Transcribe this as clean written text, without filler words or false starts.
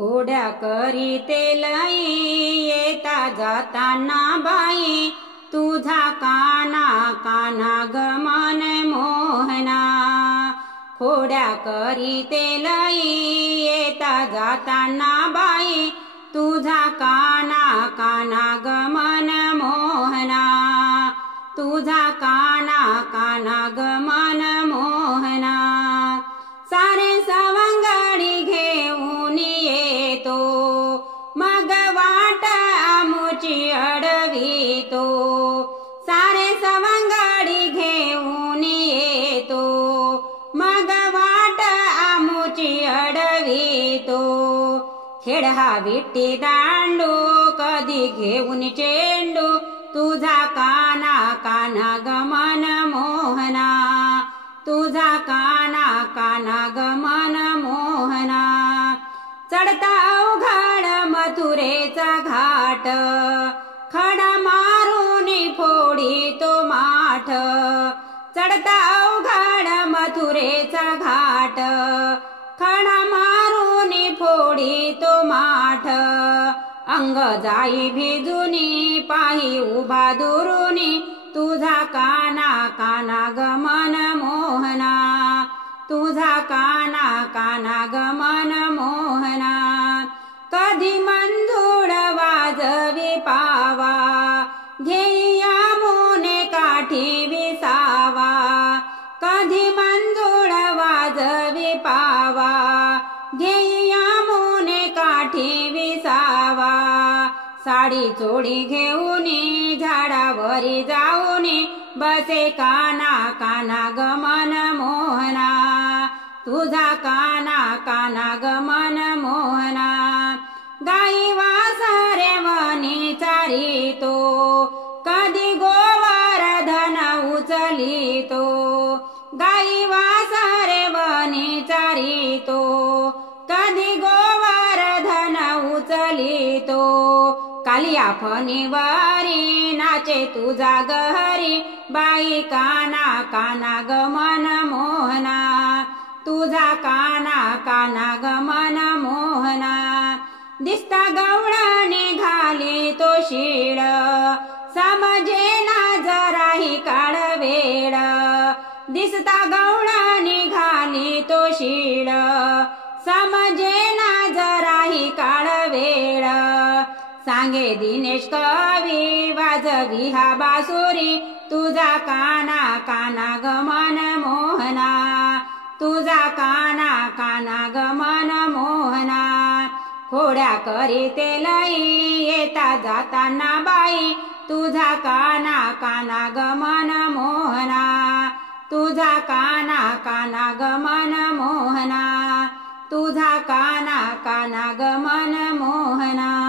खोड्या करीते लई येता जाताना बाई, तुझा काना काना गमन मोहना। खोड्या करीते लई येता जाताना बाई, तुझा काना काना गमन मोहना। तुझा काना काना गमन मोहना। सारे सवंगडी घेऊन येतो, मग वाट आमुची अडवितो। सारे सवंगडी घेऊन येतो, मग वाट आमुची अडवितो। खेळ हा विट्टी दांडू, कधी घेऊन चेंडू, तुझा काना काना गमन मोहना। तुझा काना काना गमन मोहना। चढता अवघड मथुरेचा घाट, खडा मारून फोडी तो माठ। चढता अवघड मथुरेचा घाट, खडा मारून फोडी तो माठ। अंग जाई भिजूनी, पाही उभा दुरुनी, तुझा काना काना गमन मोहना। तुझा काना काना गमन मोहना। कधी मंजूळ वाजवी पावा, घेईया मोने काठी विसावा। कधी मंजूळ वाजवी पावा, घेईया मोने काठी विसावा। साडी चोळी घेऊनी, झाडावरी जाऊनी, बसे काना काना गमन मोहना। तुझा काना काना गमन मोहना। गाई वासरे वनी चारितो, कधी गोवर्धन उचलितो। गाई वासरे वनी चारितो, कधी गोवर्धन उचलितो। कालिया फणीवरी नाचे तुझा गहरी, बाई काना काना गमन मोहना। तुझा काना काना गमन मोहना। दिसता गवळा निघाली तो शीळ, समजेना जराही काळ वेळ। दिसता गवळा निघाली तो शीळ, समजेना जराही काळ वेळ। सांगे दिनेश कवी, वाजवी हा बासुरी, तुझा काना काना गमन मोहना। तुझा काना काना गमन मोहना। खोड्या करीते लई येता जाताना बाई, तुझा काना काना गमन मोहना। तुझा काना काना गमन मोहना। तुझा काना काना गमन मोहना।